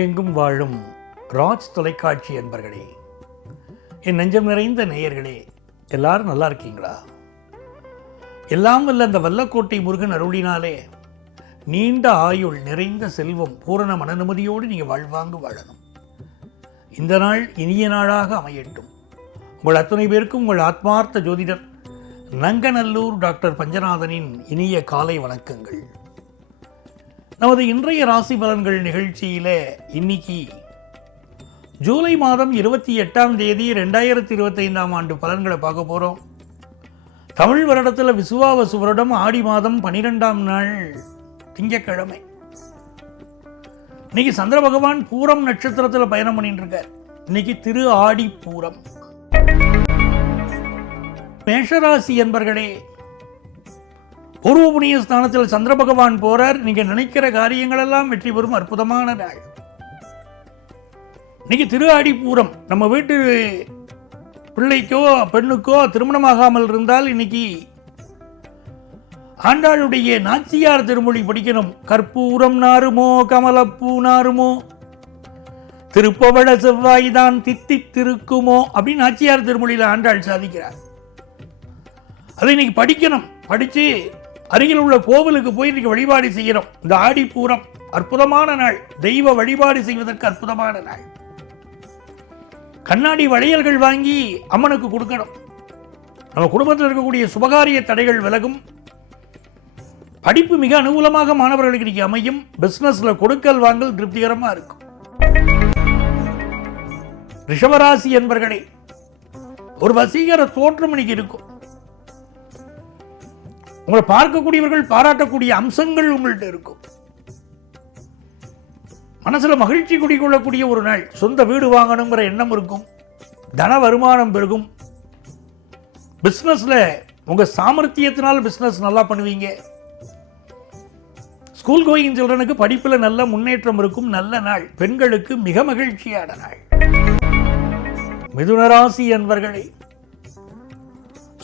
உலகெங்கும் வாழும் ராஜ் தொலைக்காட்சி என்பர்களே என் நெஞ்சம் நிறைந்த நேயர்களே எல்லாரும் நல்லா இருக்கீங்களா? எல்லாம் வல்ல அந்த வல்லக்கோட்டை முருகன் அருளினாலே நீண்ட ஆயுள் நிறைந்த செல்வம் பூரண மனநிம்மதியோடு நீங்கள் வாழ்வாங்கு வாழணும். இந்த நாள் இனிய நாளாக அமையட்டும். உங்கள் அத்தனை பேருக்கும் உங்கள் ஆத்மார்த்த ஜோதிடர் நங்கநல்லூர் டாக்டர் பஞ்சநாதனின் இனிய காலை வணக்கங்கள். நமது இன்றைய ராசி பலன்கள் நிகழ்ச்சியில் இன்னைக்கு ஜூலை மாதம் இருபத்தி எட்டாம் தேதி ரெண்டாயிரத்தி இருபத்தைந்தாம் ஆண்டு பலன்களை பார்க்க போகிறோம் தமிழ் வருடத்தில் விசுவாவசு வருடம் ஆடி மாதம் பனிரெண்டாம் நாள் திங்கக்கிழமை இன்னைக்கு சந்திர பகவான் பூரம் நட்சத்திரத்தில் பயணம் பண்ணிட்டு இருக்கார் இன்னைக்கு திரு ஆடி பூரம். மேஷராசி என்பர்களே பூர்வ புண்ணிய ஸ்தானத்தில் சந்திர பகவான் போறார். நீங்க நினைக்கிற காரியங்கள் எல்லாம் வெற்றி பெறும் அற்புதமான நாள். இன்னைக்கு திரு ஆடி பூரம் நம்ம வீட்டு பிள்ளைக்கோ பெண்ணுக்கோ திருமணமாகாமல் இருந்தால் இன்னைக்கு ஆண்டாளுடைய நாச்சியார் திருமொழி படிக்கணும். கற்பூரம் நாருமோ கமலப்பூ நாருமோ திருப்பவள செவ்வாய்தான் தித்தி திருக்குமோ அப்படின்னு நாச்சியார் திருமொழியில் ஆண்டாள் சாதிக்கிறார். அதை இன்னைக்கு படிக்கணும். படித்து அருகில் உள்ள கோவிலுக்கு போய் இன்னைக்கு வழிபாடு செய்யணும் இந்த ஆடி பூரம் அற்புதமான நாள். தெய்வ வழிபாடு செய்வதற்கு அற்புதமான நாள். கண்ணாடி வளையல்கள் வாங்கி அம்மனுக்கு கொடுக்கணும். நம்ம குடும்பத்தில் இருக்கக்கூடிய சுபகாரிய தடைகள் விலகும். படிப்பு மிக அனுகூலமாக மாணவர்களுக்கு இன்றைக்கி அமையும். பிசினஸ்ல கொடுக்கல் வாங்கல் திருப்திகரமா இருக்கும். ரிஷபராசி என்பர்களே ஒரு வசீகர தோற்றம் இன்னைக்கு இருக்கும். உங்களை பார்க்கக்கூடியவர்கள் பாராட்டக்கூடிய அம்சங்கள் உங்கள்கிட்ட இருக்கும். மனசுல மகிழ்ச்சி குடிக்கொள்ளக்கூடிய ஒரு நாள் சொந்த வீடு வாங்கணுங்கிற எண்ணம் இருக்கும் தன வருமானம் பெருகும். பிஸ்னஸில் உங்க சாமர்த்தியத்தினால் பிஸ்னஸ் நல்லா பண்ணுவீங்க. ஸ்கூல் கோயிங் சில்ட்ரனுக்கு படிப்பில் நல்ல முன்னேற்றம் இருக்கும் நல்ல நாள். பெண்களுக்கு மிக மகிழ்ச்சியான நாள். மிதுனராசி என்பர்களே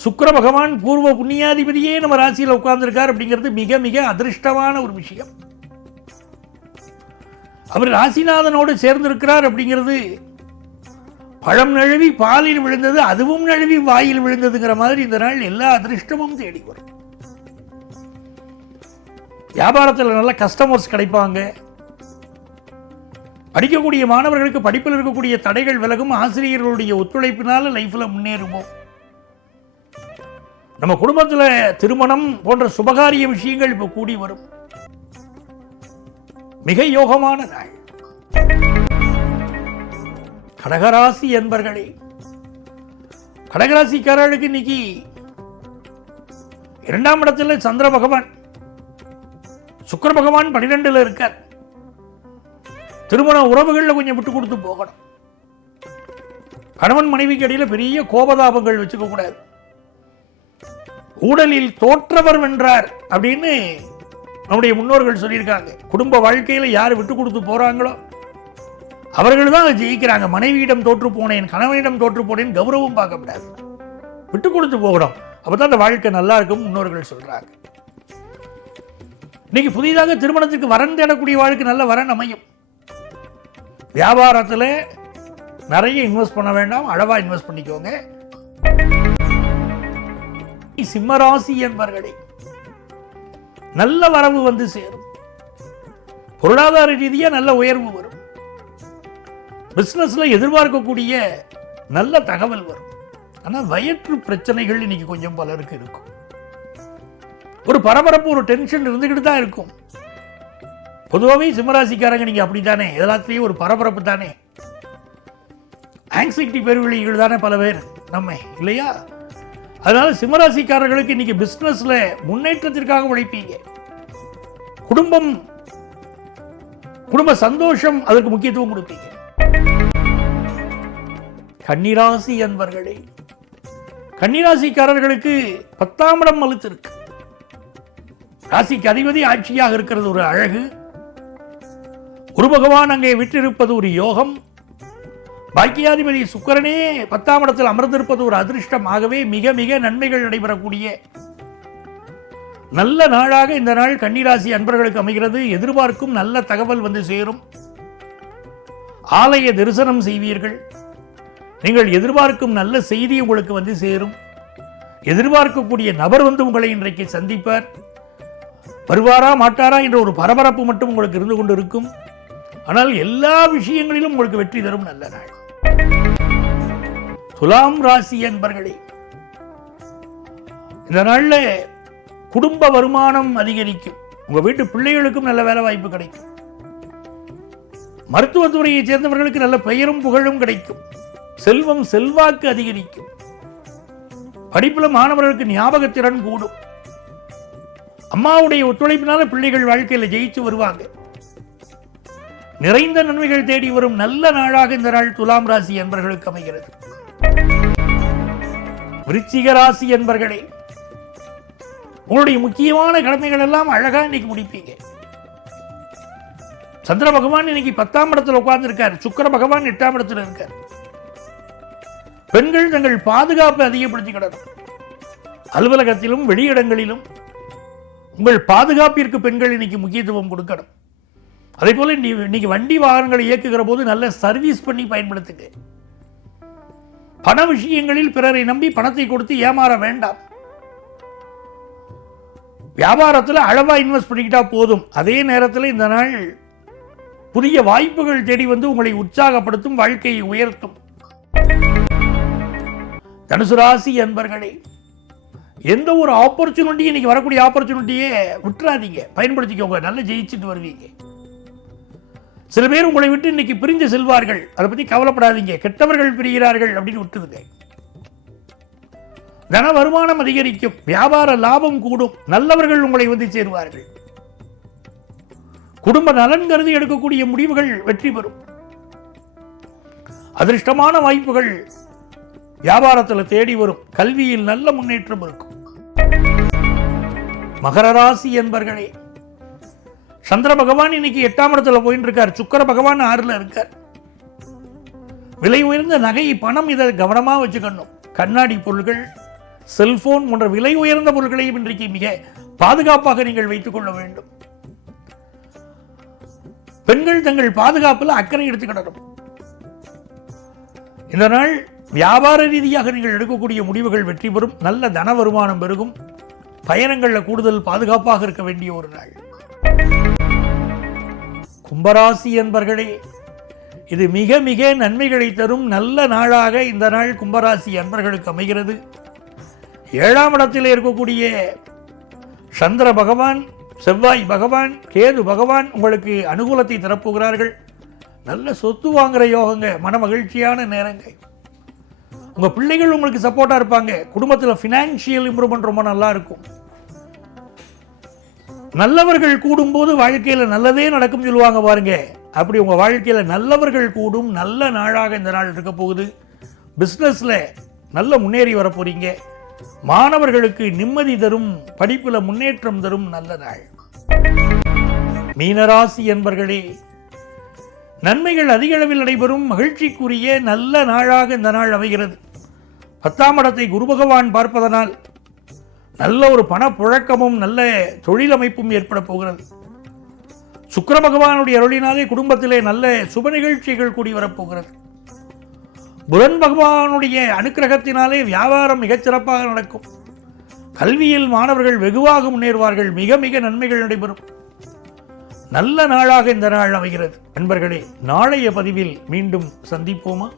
சுக்கர பகவான் பூர்வ புண்ணியாதிபதியே நம்ம ராசியில் உட்கார்ந்துருக்கார் அப்படிங்கிறது மிக மிக அதிர்ஷ்டமான ஒரு விஷயம். அவர் ராசிநாதனோடு சேர்ந்திருக்கிறார் அப்படிங்கிறது பழம் நழுவி பாலில் விழுந்தது அதுவும் நழுவி வாயில் விழுந்ததுங்கிற மாதிரி இந்த நாள் எல்லா அதிர்ஷ்டமும் தேடி வரும். வியாபாரத்தில் நல்ல கஸ்டமர்ஸ் கிடைப்பாங்க. படிக்கக்கூடிய மாணவர்களுக்கு படிப்பில் இருக்கக்கூடிய தடைகள் விலகும் ஆசிரியர்களுடைய ஒத்துழைப்பினால லைஃப்பில் முன்னேறுவோம் நம்ம குடும்பத்தில் திருமணம் போன்ற சுபகாரிய விஷயங்கள் இப்போ கூடி வரும். மிக யோகமான நாள். கடகராசி என்பர்களே கடகராசிக்காரர்களுக்கு இன்னைக்கு இரண்டாம் இடத்துல சந்திர பகவான் சுக்கர பகவான் பன்னிரெண்டில் இருக்கார். திருமண உறவுகளில் கொஞ்சம் விட்டு கொடுத்து போகணும். கணவன் மனைவிக்கு இடையில் பெரிய கோபதாபங்கள் வச்சுக்க கூடாது. ஊடலில் தோற்றவர் வென்றார் அப்படின்னு நம்முடைய முன்னோர்கள் சொல்லியிருக்காங்க. குடும்ப வாழ்க்கையில் யார் விட்டு கொடுத்து போறாங்களோ? அவர்கள் தான் ஜெயிக்கிறாங்க. மனைவியிடம் தோற்று போனேன் கணவனிடம் தோற்று போனேன் கௌரவம் பார்க்க முடியாது விட்டு கொடுத்து போகணும். அப்பதான் அந்த வாழ்க்கை நல்லா இருக்கும் முன்னோர்கள் சொல்கிறாங்க இன்னைக்கு புதிதாக திருமணத்துக்கு வரன் தேடக்கூடிய வாழ்க்கை நல்ல வரன் அமையும். வியாபாரத்தில் நிறைய இன்வெஸ்ட் பண்ண வேண்டாம். அளவா இன்வெஸ்ட் பண்ணிக்கோங்க. சிம்மராசி என்பர்களே நல்ல வரவு வந்து சேரும். பொருளாதார ரீதியாக நல்ல உயர்வு வரும். பிஸ்னஸில் எதிர்பார்க்கக்கூடிய நல்ல தகவல் வரும். ஆனால் வயிற்று பிரச்சனைகள் இன்னைக்கு கொஞ்சம் பலருக்கு இருக்கும். ஒரு பரபரப்பு ஒரு டென்ஷன் இருந்துக்கிட்டு தான் இருக்கும். பொதுவாகவே சிம்மராசிக்காரங்க நீங்கள் அப்படி தானே எல்லாத்துலேயும் ஒரு பரபரப்பு தானே? ஆங்ஸைட்டி பெருவெளிகள் தானே பல பேர். நம்ம இல்லையா? அதனால சிம்மராசிக்காரர்களுக்கு இன்னைக்கு பிசினஸ்ல முன்னேற்றத்திற்காக உழைப்பீங்க. குடும்பம் குடும்ப சந்தோஷம் அதற்கு முக்கியத்துவம் கொடுப்பீங்க. கன்னிராசி என்பர்களே கன்னிராசிக்காரர்களுக்கு பத்தாம் இடம் வலுத்திருக்கு ராசிக்கு அதிபதி ஆட்சியாக இருக்கிறது ஒரு அழகு. குரு பகவான் அங்கே விட்டிருப்பது ஒரு யோகம். பாக்கியாதிபதி சுக்கரனே பத்தாம் இடத்தில் அமர்ந்திருப்பது ஒரு அதிர்ஷ்டமாகவே மிக மிக நன்மைகள் நடைபெறக்கூடிய நல்ல நாளாக இந்த நாள் கன்னிராசி அன்பர்களுக்கு அமைகிறது. எதிர்பார்க்கும் நல்ல தகவல் வந்து சேரும். ஆலய தரிசனம் செய்வீர்கள். நீங்கள் எதிர்பார்க்கும் நல்ல செய்தி உங்களுக்கு வந்து சேரும். எதிர்பார்க்கக்கூடிய நபர் வந்து உங்களை இன்றைக்கு சந்திப்பார். வருவாரா மாட்டாரா என்ற ஒரு பரபரப்பு மட்டும் உங்களுக்கு இருந்து கொண்டு இருக்கும் ஆனால் எல்லா விஷயங்களிலும் உங்களுக்கு வெற்றி தரும் நல்ல நாள். துலாம் ராசி என்பர்களே இந்த நாள்ல குடும்ப வருமானம் அதிகரிக்கும். உங்க வீட்டு பிள்ளைகளுக்கும் நல்ல வேலை வாய்ப்பு கிடைக்கும். மருத்துவத்துறையை சேர்ந்தவர்களுக்கு நல்ல பெயரும் புகழும் கிடைக்கும். செல்வம் செல்வாக்கு அதிகரிக்கும். படிப்புல மாணவர்களுக்கு ஞாபகத்திறன் கூடும். அம்மாவுடைய ஒத்துழைப்பினால பிள்ளைகள் வாழ்க்கையில ஜெயிச்சு வருவாங்க. நிறைந்த நன்மைகள் தேடி வரும் நல்ல நாளாக இந்த நாள் துலாம் ராசி என்பர்களுக்கு அமைகிறது. விருச்சிக ராசி என்பர்களே உங்களுடைய முக்கியமான கடமைகள் எல்லாம் அழகா இன்னைக்கு முடிப்பீங்க. சந்திர பகவான் இன்னைக்கு பத்தாம் இடத்துல உட்கார்ந்து இருக்கார் சுக்கர பகவான் எட்டாம் இடத்துல இருக்கார். பெண்கள் தங்கள் பாதுகாப்பை அதிகப்படுத்திக்கிடணும். அலுவலகத்திலும் வெளியிடங்களிலும் உங்கள் பாதுகாப்பிற்கு பெண்கள் இன்னைக்கு முக்கியத்துவம் கொடுக்கணும். அதே போல இன்னைக்கு வண்டி வாகனங்களை இயக்குகிற போது நல்ல சர்வீஸ் பண்ணி பயன்படுத்துங்க. பண விஷயங்களில் பிறரை நம்பி பணத்தை கொடுத்து ஏமாற வேண்டாம். வியாபாரத்தில் அளவா இன்வெஸ்ட் பண்ணிக்கிட்டா போதும். அதே நேரத்தில் இந்த நாள் புதிய வாய்ப்புகள் தேடி வந்து உங்களை உற்சாகப்படுத்தும் வாழ்க்கையை உயர்த்தும். தனுசு ராசி என்பர்களே எந்த ஒரு ஆப்பர்ச்சுனிட்டியும் இன்னைக்கு வரக்கூடிய ஆப்பர்ச்சுனிட்டியே விட்டுறாதீங்க. பயன்படுத்திக்கோங்க. நல்ல ஜெயிச்சுட்டு வருவீங்க. சில பேர் உங்களை விட்டு இன்னைக்கு பிரிஞ்சு செல்வார்கள். அதை பற்றி கவலைப்படாதீங்க. கெட்டவர்கள் பிரிகிறார்கள் அப்படின்னு விட்டுருங்க தன வருமானம் அதிகரிக்கும். வியாபார லாபம் கூடும். நல்லவர்கள் உங்களை வந்து சேருவார்கள். குடும்ப நலன் கருதி எடுக்கக்கூடிய முடிவுகள் வெற்றி பெறும். அதிர்ஷ்டமான வாய்ப்புகள் வியாபாரத்தில் தேடி வரும். கல்வியில் நல்ல முன்னேற்றம் இருக்கும். மகர ராசி என்பர்களே சந்திர பகவான் இன்னைக்கு எட்டாம் இடத்துல போயிட்டு இருக்கார் சுக்கர பகவான் ஆறுல இருக்கார். விலை உயர்ந்த நகை பணம் இதை கவனமா வச்சுக்கணும். கண்ணாடி பொருள்கள் செல்போன் போன்ற விலை உயர்ந்த பொருட்களையும் இன்றைக்கு மிக பாதுகாப்பாக நீங்கள் வைத்துக் கொள்ள வேண்டும். பெண்கள் தங்கள் பாதுகாப்பில் அக்கறை எடுத்துக்கிடணும் இந்த நாள் வியாபார ரீதியாக நீங்கள் எடுக்கக்கூடிய முடிவுகள் வெற்றி பெறும். நல்ல தன வருமானம் பெருகும். பயணங்களில் கூடுதல் பாதுகாப்பாக இருக்க வேண்டிய ஒரு நாள். கும்பராசி என்பர்களே இது மிக மிக நன்மைகளை தரும் நல்ல நாளாக இந்த நாள் கும்பராசி அன்பர்களுக்கு அமைகிறது. ஏழாம் இடத்தில் இருக்கக்கூடிய சந்திர பகவான் செவ்வாய் பகவான் கேது பகவான் உங்களுக்கு அனுகூலத்தை தரப்போகிறார்கள். நல்ல சொத்து வாங்குகிற யோகங்க மன மகிழ்ச்சியான நேரங்க. உங்கள் பிள்ளைகள் உங்களுக்கு சப்போர்ட்டாக இருப்பாங்க. குடும்பத்தில் ஃபினான்ஷியல் இம்ப்ரூவ்மெண்ட் ரொம்ப நல்லா இருக்கும். நல்லவர்கள் கூடும்போது வாழ்க்கையில் நல்லதே நடக்கும் சொல்லுவாங்க பாருங்க. அப்படி உங்க வாழ்க்கையில நல்லவர்கள் கூடும் நல்ல நாளாக இந்த நாள் இருக்க போகுது. பிஸ்னஸில் நல்ல முன்னேறி வர போறீங்க. மாணவர்களுக்கு நிம்மதி தரும் படிப்புல முன்னேற்றம் தரும் நல்ல நாள். மீனராசி என்பர்களே நன்மைகள் அதிக அளவில் நடைபெறும் மகிழ்ச்சிக்குரிய நல்ல நாளாக இந்த நாள் அமைகிறது. பத்தாம் இடத்தை குரு பகவான் பார்ப்பதனால் நல்ல ஒரு பணப்புழக்கமும் நல்ல தொழிலமைப்பும் ஏற்பட போகிறது. சுக்கர பகவானுடைய அருளினாலே குடும்பத்திலே நல்ல சுப நிகழ்ச்சிகள் கூடி வரப்போகிறது புதன் பகவானுடைய அனுக்கிரகத்தினாலே வியாபாரம் மிகச் சிறப்பாக நடக்கும். கல்வியில் மாணவர்கள் வெகுவாக முன்னேறுவார்கள். மிக மிக நன்மைகள் நடைபெறும். நல்ல நாளாக இந்த நாள் அமைகிறது. நண்பர்களே நாளைய பதிவில் மீண்டும் சந்திப்போமா?